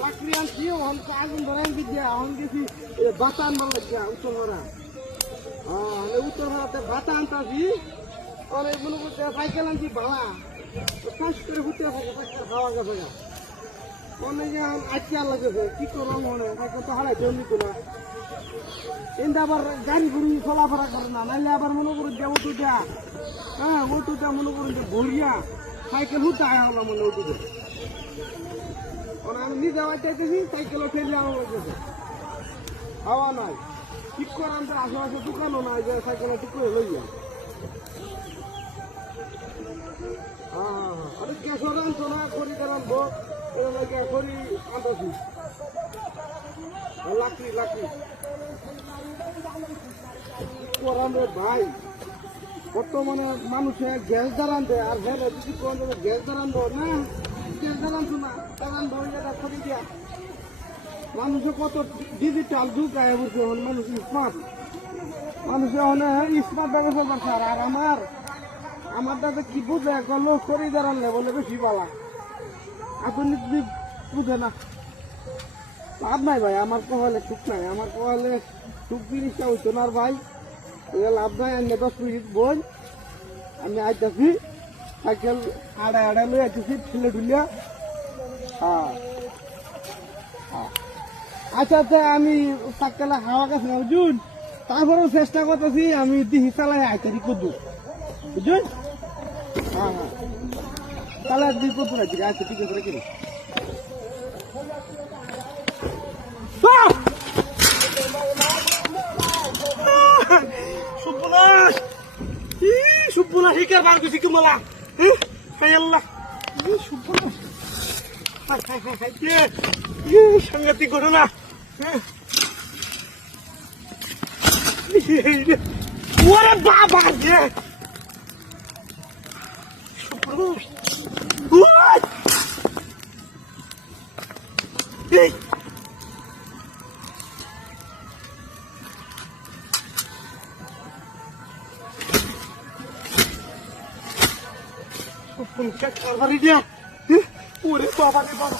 লাকড়ি আনছি আগুন ধরাই বিদ্যা এখন গেছি বাতা আনবার লাগিয়া উত্তর ভাড়া উত্তর ভাড়াতে বাতা আনতাছি অনেক মনে করতে সাইকেল আনছি ভাড়া কাজ করে ঘুরতে খাওয়া গেছে অনেক আজকে আর লাগেছে কি করলাম মনে সাইকেল তো হারাই জমি তো না কিন্তু আবার গাড়ি ঘুরি চলাফেরা করে না নাইলে আবার মনে করুন যে ওটুটা হ্যাঁ ওটুটা মনে করুন যে ভরিয়া সাইকেল হুতে আয়া হলো মনে ওটুতে আমি নিজে আবার চাইতেছি সাইকেলও ফেলে আমার লাগতেছে হাওয়া নাই ঠিক করে আমাদের আশেপাশে দোকানও নাই যে সাইকেলে ঠিক করে লইয়া আরে গ্যাসও আনছো না খড়ি আনবো খড়ি আনতেছি লাকড়ি লাকড়ি রে ভাই বর্তমানে মানুষে গ্যাস দাঁড়ানতে আর ভেলে কিছু গ্যাস দাঁড়ানবো না গ্যাস দাঁড়ানছো না দাঁড়ানবো খড়ি দিয়া মানুষে কত ডিজিটাল যুগ আয় বলছে মানুষ স্মার্ট মানুষে স্মার্ট ব্যবস্থা করছে আর আমার দাদা কি বুঝে গেলো শরীর দাঁড়ানলে বলে বেশি বালা আপনি যদি বুঝে না লাভ নাই ভাই আমার কহলে টুক নাই আমার কহলে টুক জিনিসটা হইতো না ভাই লাভ নাই আমি 10 মিনিট বই আমি আইতাছি সাইকেল আড়াই আড়াই লই আইতেছি ঠুলে ঠুলিয়া আচ্ছা আচ্ছা আমি সাইকেলে হাওয়া গেছে না বুঝুন তারপরেও চেষ্টা করতেছি আমি দিহি চালাই আইতারি করবো বুঝুন হ্যাঁ হ্যাঁ তাহলে দিই করবো না আচ্ছা ঠিক আছে রেখে সুপুনা শিকার বার করছি কুমলা আল্লাহ সুপুনা সাংঘাতিক ঘটনা ওরে বাবা ওরে বাবা রে বাবা